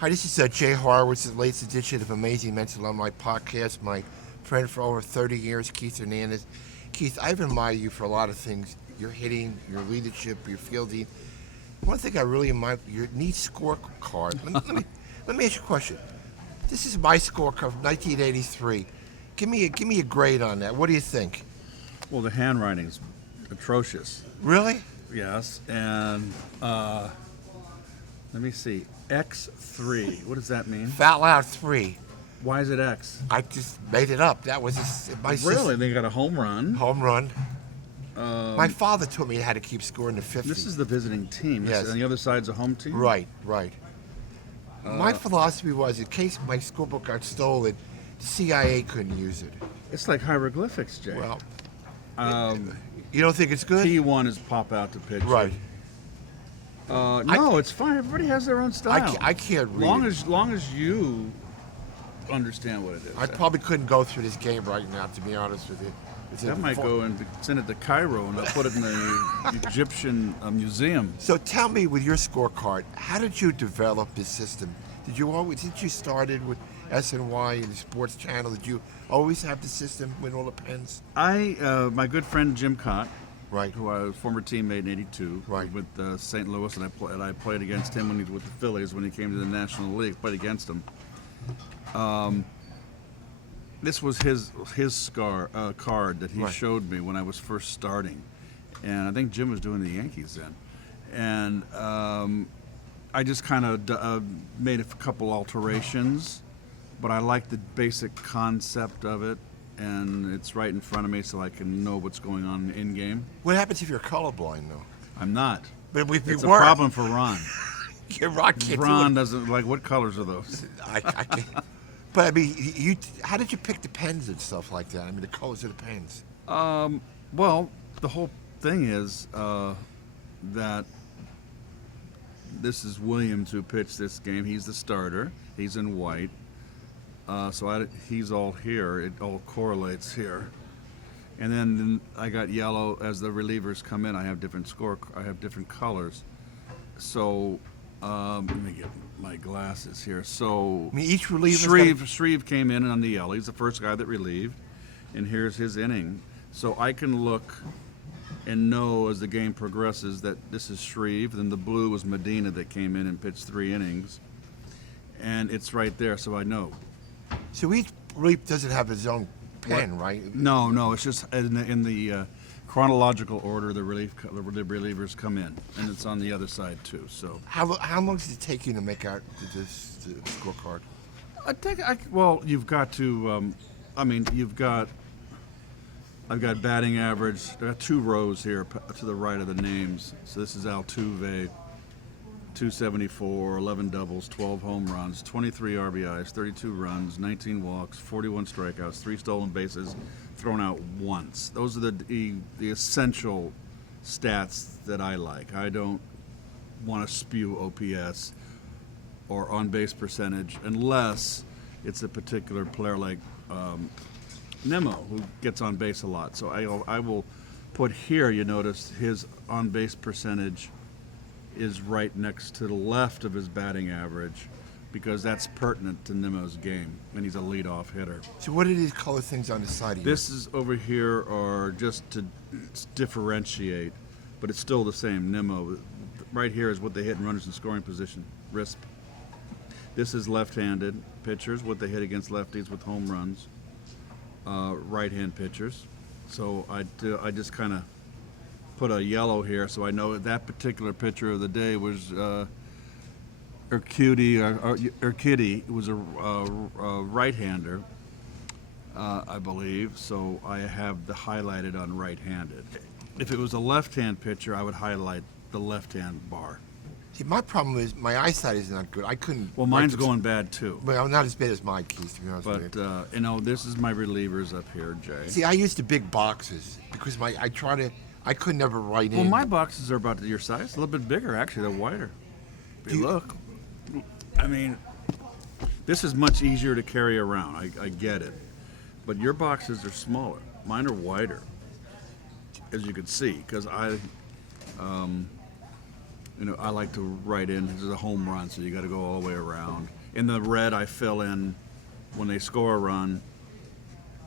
Hi, this is Jay Horowitz, the latest edition of Amazing Mental Alumni Podcast. My friend for over 30 years, Keith Hernandez. Keith, I've admired you for a lot of things. Your hitting, your leadership, your fielding. One thing I really admire, your neat scorecard. Let me ask you a question. This is my scorecard from 1983. Give me a grade on that. What do you think? Well, the handwriting's atrocious. Really? Yes, and let me see. X3. What does that mean? Foul out 3. Why is it X? I just made it up. That was my Really? system. They got a home run. Home run. My father taught me how to keep score in the 50s. This is the visiting team. Yes. And the other side's a home team? Right. My philosophy was, in case my schoolbook got stolen, the CIA couldn't use it. It's like hieroglyphics, Jay. Well, Um, you don't think it's good? P1 is pop out to pitch. Right. No, it's fine. Everybody has their own style. I can't read it. Long as you understand what it is. I probably couldn't go through this game right now, to be honest with you. That might go and send it to Cairo and they'll put it in the Egyptian museum. So tell me, with your scorecard, how did you develop this system? Did you started with SNY and the Sports Channel? Did you always have the system with all the pens? My good friend Jim Cott, Right. who I was former teammate in '82, Right. with St. Louis, and I played against him when he was with the Phillies when he came to the National League. Played against him. This was his card that he Right. showed me when I was first starting, and I think Jim was doing the Yankees then, and I just kind of made a couple alterations, but I like the basic concept of it, and it's right in front of me so I can know what's going on in game. What happens if you're colorblind, though? I'm not. But if you It's were, a problem for Ron. Rock can't Ron do it. doesn't like, what colors are those? I can't. But I mean, how did you pick the pens and stuff like that? I mean, the colors of the pens. Well, the whole thing is that this is Williams who pitched this game. He's the starter. He's in white. He's all here. It all correlates here. And then I got yellow as the relievers come in. I have different colors. So let me get my glasses here. So I mean, each reliever. Shreve came in on the yellow. He's the first guy that relieved, and here's his inning. So I can look and know as the game progresses that this is Shreve. Then the blue was Medina that came in and pitched 3 innings, and it's right there, so I know. So each reliever doesn't have his own pen, right? No, it's just in the chronological order the relievers come in, and it's on the other side too. So How long does it take you to make out this scorecard? You've got to. I've got batting average. I've got 2 rows here to the right of the names. So this is Altuve, 274, 11 doubles, 12 home runs, 23 RBIs, 32 runs, 19 walks, 41 strikeouts, 3 stolen bases, thrown out once. Those are the essential stats that I like. I don't want to spew OPS or on-base percentage unless it's a particular player like Nemo, who gets on base a lot. So I will put here, you notice his on-base percentage is right next to the left of his batting average because that's pertinent to Nemo's game, and he's a leadoff hitter. So what are these color things on the side of you? This is over here are just to differentiate, but it's still the same. Nemo, right here is what they hit in runners in scoring position, RISP. This is left-handed pitchers, what they hit against lefties with home runs. Right-hand pitchers. So I just kind of put a yellow here so I know that particular pitcher of the day was Urquidy was a right-hander, I believe, so I have the highlighted on right-handed. If it was a left-hand pitcher, I would highlight the left-hand bar. See, my problem is my eyesight is not good. I couldn't. Well, mine's going bad too. Well, not as bad as my Keith, to be honest with you. But this is my relievers up here, Jay. See, I use the big boxes because I could never write in. Well, my boxes are about your size, a little bit bigger actually. They're wider. If you look, I mean, this is much easier to carry around. I get it, but your boxes are smaller. Mine are wider, as you can see, because I like to write in, this is a home run, so you got to go all the way around. In the red, I fill in when they score a run,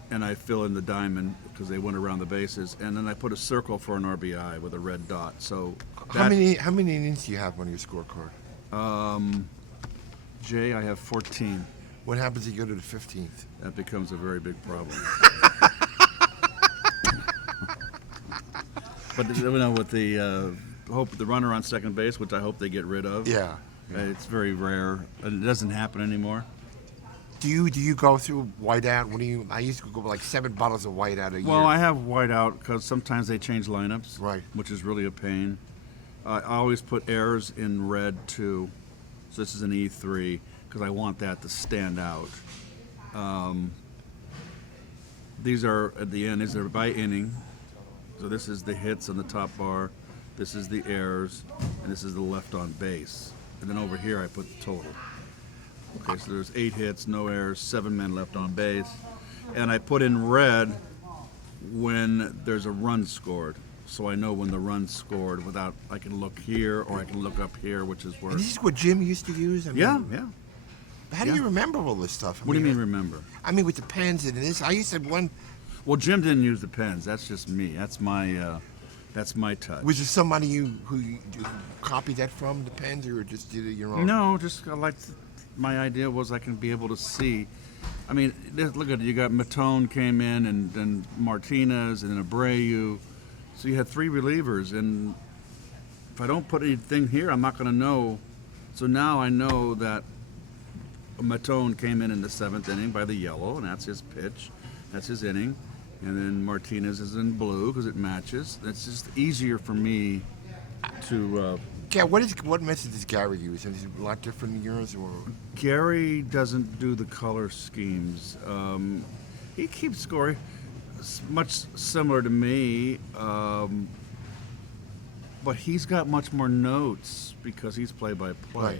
and I fill in the diamond because they went around the bases, and then I put a circle for an RBI with a red dot. So How many innings do you have on your scorecard? Jay, I have 14. What happens if you go to the 15th? That becomes a very big problem. But with the hope the runner on second base, which I hope they get rid of. Yeah. It's very rare, and it doesn't happen anymore. Do you go through whiteout? I used to go like 7 bottles of whiteout a year. Well, I have whiteout because sometimes they change lineups, Right. which is really a pain. I always put errors in red too, so this is an E3 because I want that to stand out. These are at the end. These are by inning. So this is the hits on the top bar, this is the errors, and this is the left on base. And then over here I put the total. Okay, so there's 8 hits, no errors, 7 men left on base. And I put in red when there's a run scored. So I know when the run's scored without, I can look here or I can look up here, which is where. And this is what Jim used to use? Yeah. How do you remember all this stuff? What do you mean remember? I mean, with the pens and this, I used to have one. Well, Jim didn't use the pens. That's just me. That's my touch. Was there somebody who you copied that from, the pens, or just did it your own? No, just my idea was I can be able to see. I mean, look at it. You got Matone came in, and then Martinez, and then Abreu. So you had 3 relievers, and if I don't put anything here, I'm not going to know. So now I know that Matone came in the 7th inning by the yellow, and that's his pitch. That's his inning. And then Martinez is in blue because it matches. It's just easier for me to. Yeah, what method does Gary use? Is it a lot different than yours, or? Gary doesn't do the color schemes. He keeps scoring much similar to me, but he's got much more notes because he's play-by-play. Right.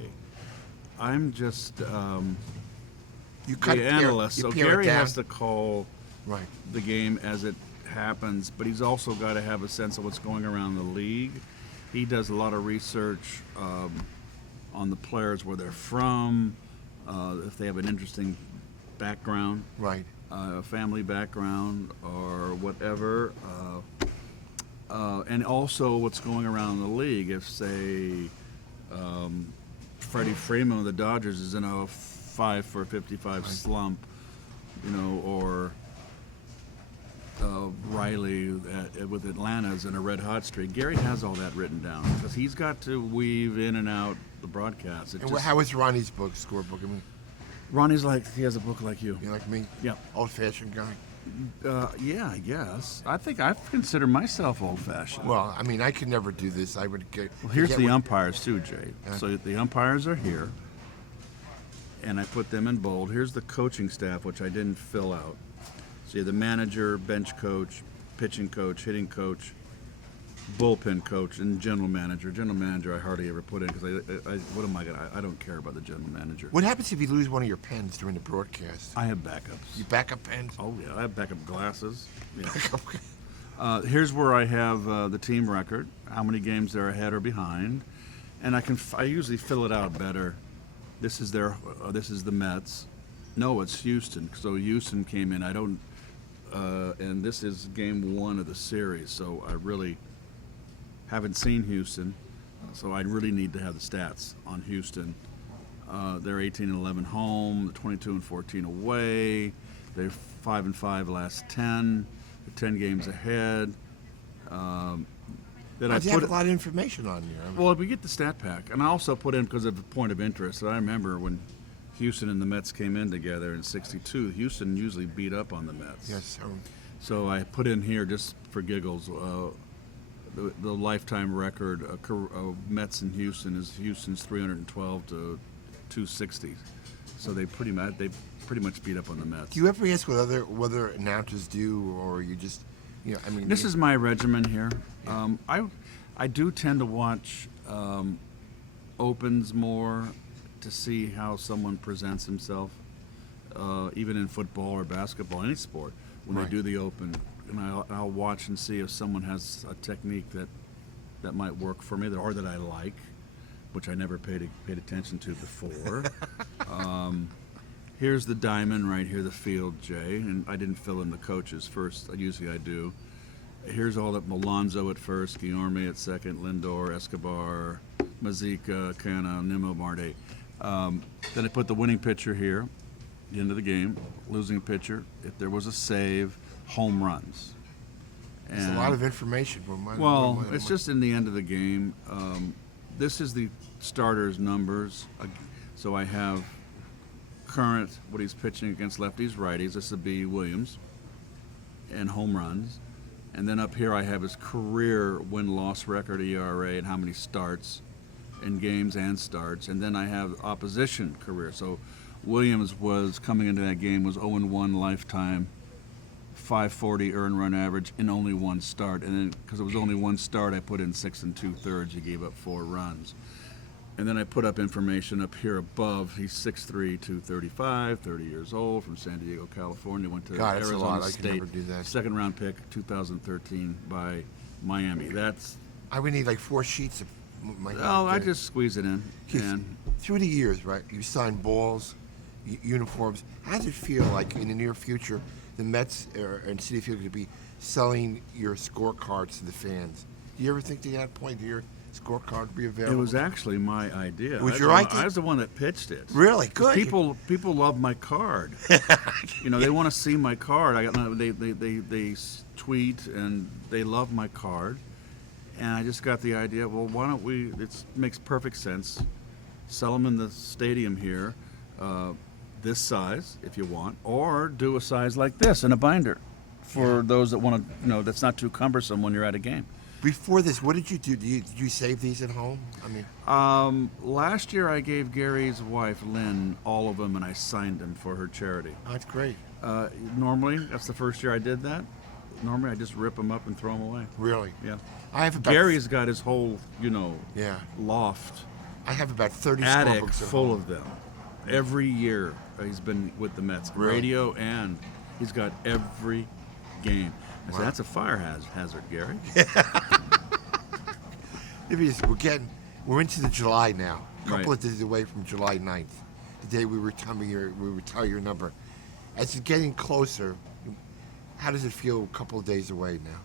I'm just You cut the analyst, so pare it Gary down. has to call Right. the game as it happens, but he's also got to have a sense of what's going around the league. He does a lot of research on the players, where they're from, if they have an interesting background, Right. family background, or whatever, and also what's going around the league. If, say, Freddie Freeman of the Dodgers is in a 5 for 55 slump, or Riley with Atlanta's in a red hot streak. Gary has all that written down because he's got to weave in and out the broadcast. And how is Ronnie's book, scorebook? I mean, Ronnie's he has a book like you. you like me? Yeah. Old-fashioned guy. Yeah, I guess. I think I consider myself old-fashioned. Well, I mean, I could never do this. I would get. Well, here's get the what- umpires too, Jay. So the umpires are here, and I put them in bold. Here's the coaching staff, which I didn't fill out. So you have the manager, bench coach, pitching coach, hitting coach, bullpen coach, and general manager. General manager I hardly ever put in because what am I gonna? I don't care about the general manager. What happens if you lose one of your pens during the broadcast? I have backups. You backup pens? Oh yeah, I have backup glasses. Yeah. Here's where I have the team record, how many games they're ahead or behind, and I usually fill it out better. This is this is the Mets. No, it's Houston. So Houston came in. I don't, and this is game 1 of the series. So I really haven't seen Houston. So I really need to have the stats on Houston. They're 18-11 home, 22-14 away. They're 5-5 last 10. They're 10 games ahead. You have a lot of information on here. I mean, Well, we get the stat pack, and I also put in because of a point of interest. So I remember when Houston and the Mets came in together in '62. Houston usually beat up on the Mets. yes. So I put in here just for giggles. The lifetime record of Mets in Houston is Houston's 312 to 260. So they pretty much beat up on the Mets. Do you ever ask what other announcers do, or you just, I mean. This is my regimen here. I do tend to watch opens more to see how someone presents himself, even in football or basketball, any sport. When Right. they do the open, and I'll watch and see if someone has a technique that might work for me or that I like. which I never paid attention to before. Here's the diamond right here, the field, Jay, and I didn't fill in the coaches first. Usually I do. Here's all that Malonzo at first, Guillorme at second, Lindor, Escobar, Mazika, Cana, Nimmo, Marte. Then I put the winning pitcher here, the end of the game, losing pitcher, if there was a save, home runs. It's a lot of information. It's just in the end of the game. This is the starter's numbers. So I have current, what he's pitching against lefties, righties. This would be Williams, and home runs. And then up here I have his career win-loss record, ERA, and how many starts in games and starts. And then I have opposition career. So Williams was coming into that game was 0-1 lifetime, 540 earned run average in only one start. And then because it was only one start, I put in 6 2/3. He gave up 4 runs. And then I put up information up here above. He's 6'3", 235, 30 years old, from San Diego, California. Went to God, that's a Arizona lot. I could State. never do that. Second round pick, 2013 by Miami. That's. I would need like 4 sheets of my. Oh, I just squeeze it in. And through the years, right? You signed balls, uniforms. How does it feel like in the near future, the Mets and City Field could be selling your scorecards to the fans? Do you ever think to that point, do your scorecard be available? it was actually my idea. It was your idea? I was the one that pitched it. Really? Good. People love my card. They want to see my card. They tweet and they love my card, and I just got the idea. Well, why don't we? It makes perfect sense. Sell them in the stadium here, this size if you want, or do a size like this in a binder, for those that want to. That's not too cumbersome when you're at a game. Before this, what did you do? Did you save these at home? I mean, Last year I gave Gary's wife, Lynn, all of them, and I signed them for her charity. oh, that's great. Normally, that's the first year I did that. Normally, I just rip them up and throw them away. Really? Yeah. I have about Gary's got his whole, Yeah. loft, I have about 30 attic scorebooks at full home. of them. Every year he's been with the Mets, Really? radio, and he's got every game. I said, Wow. that's a fire hazard, Gary. We're into the July now. A couple Right. of days away from July 9th, the day we retire your number. As it's getting closer, how does it feel a couple of days away now?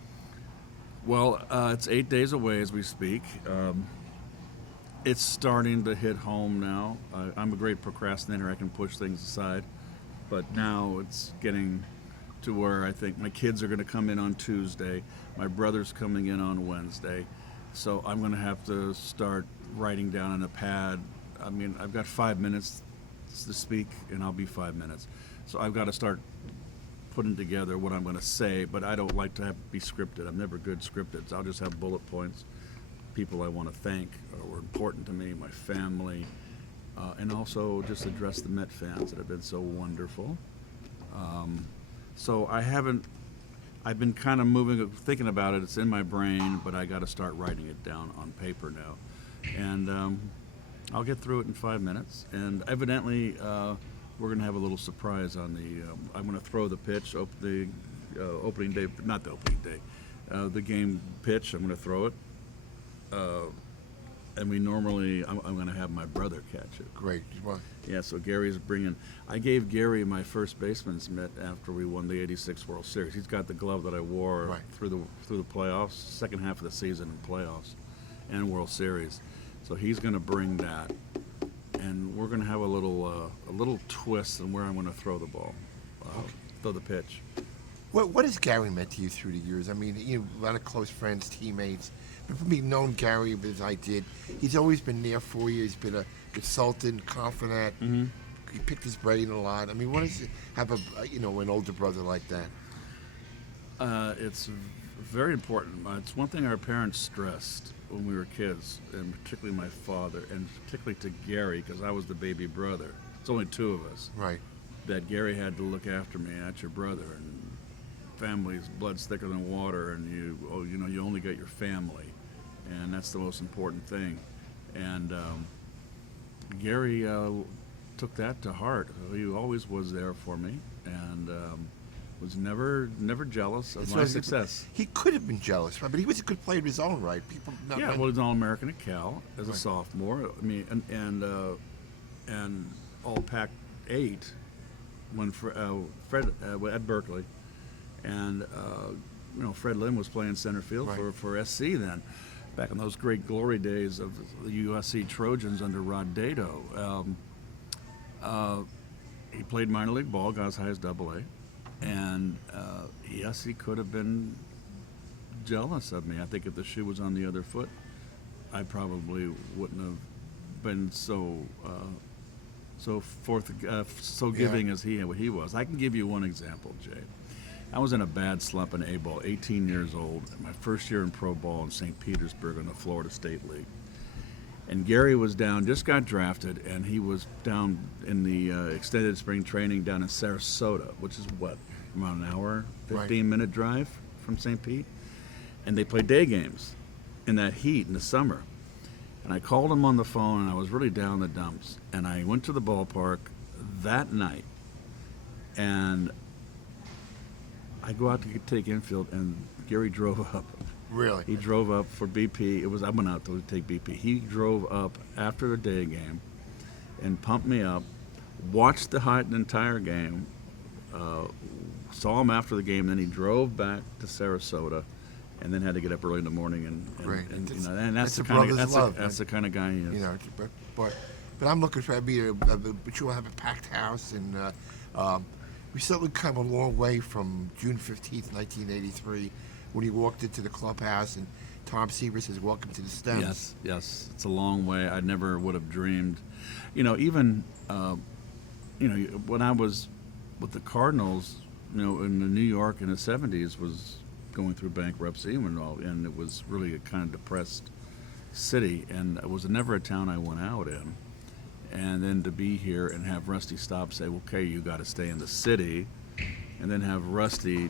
Well, it's 8 days away as we speak. It's starting to hit home now. I'm a great procrastinator. I can push things aside. But now it's getting to where I think my kids are going to come in on Tuesday. My brother's coming in on Wednesday. So I'm going to have to start writing down on a pad. I mean, I've got 5 minutes to speak, and I'll be 5 minutes. So I've got to start putting together what I'm going to say, but I don't like to be scripted. I'm never good scripted. So I'll just have bullet points, people I want to thank or were important to me, my family, and also just address the Met fans that have been so wonderful. So I've been kind of thinking about it. It's in my brain, but I got to start writing it down on paper now. And I'll get through it in 5 minutes. And evidently, we're going to have a little surprise on I'm going to throw the pitch, the opening day, not the opening day, the game pitch. I'm going to throw it. And I'm going to have my brother catch it. Great. Well, Yeah, so Gary's I gave Gary my first baseman's mitt after we won the '86 World Series. He's got the glove that I wore Right. through the playoffs, second half of the season in playoffs and World Series. So he's going to bring that, and we're going to have a little twist in where I'm going to throw the ball, throw the pitch. what has Gary meant to you through the years? I mean, a lot of close friends, teammates. But for me, known Gary as I did, he's always been there for you. He's been a consultant, confidant. Mm-hmm. He picked his brain a lot. I mean, what does it have an older brother like that? It's very important. It's one thing our parents stressed when we were kids, and particularly my father, and particularly to Gary, because I was the baby brother. It's only 2 of us. Right. That Gary had to look after me, that's your brother, and family's blood's thicker than water, and you only got your family, and that's the most important thing. And Gary took that to heart. He always was there for me, and Was never jealous of That's my what success. He could have been jealous, right? But he was a good player in his own right. People, not Yeah, many- well, he's an All-American at Cal as a Right. sophomore. I mean, and All Pac 8 when Fred at Berkeley, and Fred Lynn was playing center field Right. for SC then, back in those great glory days of the USC Trojans under Rod Dato. He played minor league ball, got as high as AA, and yes, he could have been jealous of me. I think if the shoe was on the other foot, I probably wouldn't have been so giving as he was. I can give you one example, Jay. I was in a bad slump in A-ball, 18 years old, my first year in pro ball in St. Petersburg in the Florida State League. And Gary was down, just got drafted, and he was down in the extended spring training down in Sarasota, which is what, about an hour, 15-minute drive from St. Pete? And they play day games in that heat in the summer. And I called him on the phone, and I was really down in the dumps. And I went to the ballpark that night, and I go out to take infield, and Gary drove up. Really? He drove up for BP. I went out to take BP. He drove up after the day game and pumped me up, watched the entire game, saw him after the game, then he drove back to Sarasota, and then had to get up early in the morning Great. and That's the a kind brother's love, that's the kind of guy he is. You know, but I'm looking for but you will have a packed house, and we certainly come a long way from June 15th, 1983, when he walked into the clubhouse and Tom Seaver says, "Welcome to the Stems." Yes, it's a long way. I never would have dreamed, even when I was with the Cardinals, in New York in the '70s was going through bankruptcy and it was really a kind of depressed city, and it was never a town I went out in. And then to be here and have Rusty stop say, "Okay, you got to stay in the city," and then have Rusty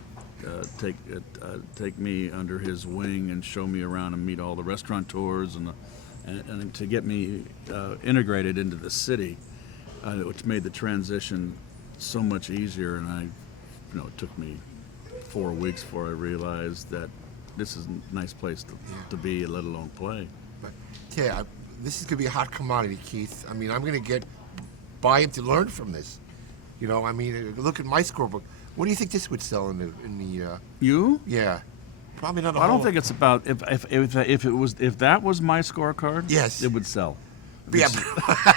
take me under his wing and show me around and meet all the restaurateurs and to get me integrated into the city, which made the transition so much easier. And it took me 4 weeks before I realized that this is a nice place to be, let alone play. But yeah, this is going to be a hot commodity, Keith. I mean, I'm going to buy him to learn from this. Look at my scorebook. What do you think this would sell in the? You? Yeah, probably not. I don't think it's about if that was my scorecard. Yes, it would sell. Yeah,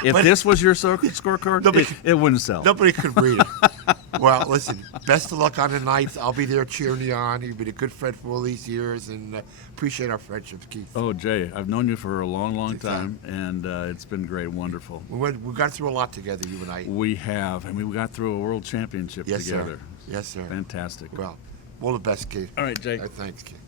if this was your scorecard, it wouldn't sell. Nobody could read it. Well, listen, best of luck on the night. I'll be there cheering you on. You've been a good friend for all these years, and appreciate our friendship, Keith. Oh, Jay, I've known you for a long, long time, and it's been great, wonderful. We got through a lot together, you and I. We have. I mean, we got through a world championship Yes, together. Sir. Yes, sir. Fantastic. Well, all the best, Keith. All right, Jay. Thanks, Keith.